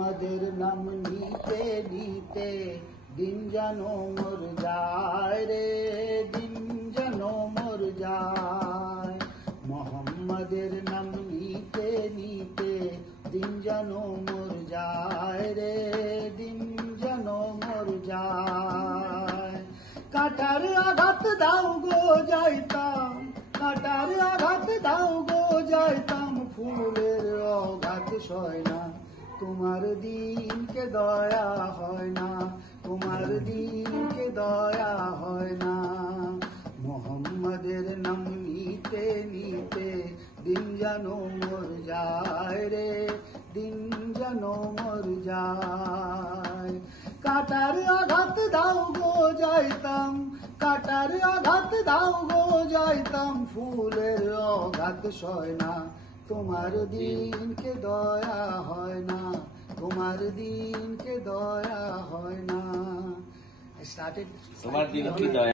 মোহাম্মদের নাম নিতে নিতে দিন যেন মর যায় রে, দিন যেন মর যায়। মোহাম্মদের নাম নিতে নিতে দিন যেন মর যায় রে, দিন যেন মর যায়। কাটার আঘাত দাও গো যাইতাম, কাটার আঘাত দাও গো যাইতাম, ফুলের অঘাত সয় না, তোমার দিনকে দয়া হয় না, তোমার দিনকে দয়া হয় না। মোহাম্মদের নাম নিতে নিতে দিন যেন মর যায় রে, দিন যেন মর যায়। কাটার আঘাত দাও গো যাইতাম, কাটার আঘাত দাও গো যাইতাম, ফুলের অঘাত সয় না, তোমার দিনকে দয়া হয় না, তোমার দিনকে দয়া হয় না। I started তোমার দিন কি দয়া।